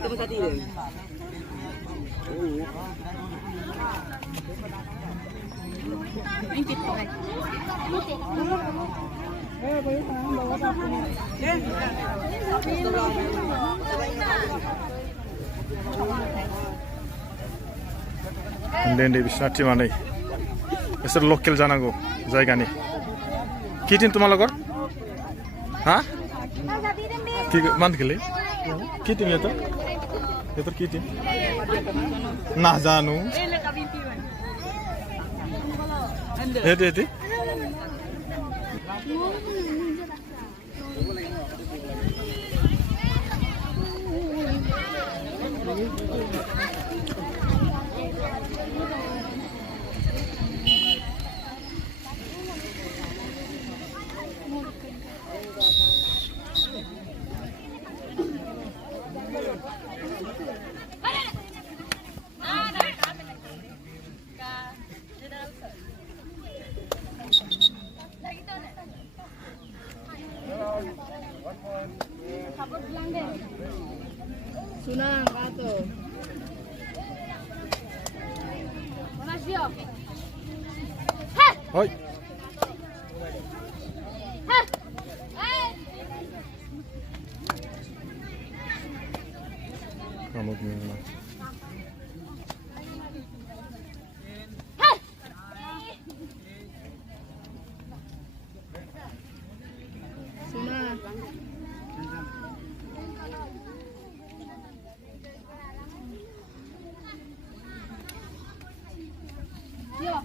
cái mới đi được. Anh chụp này. Dende Bishnati manai यसरी लोकल जानाको जग्गा नि के टिम तुम्हालागर हाँ के मान खेले के टिम ये तो के टिम ना जानु ये Sunang kato. Hoi. Kamu gimana? Sunang. Ya,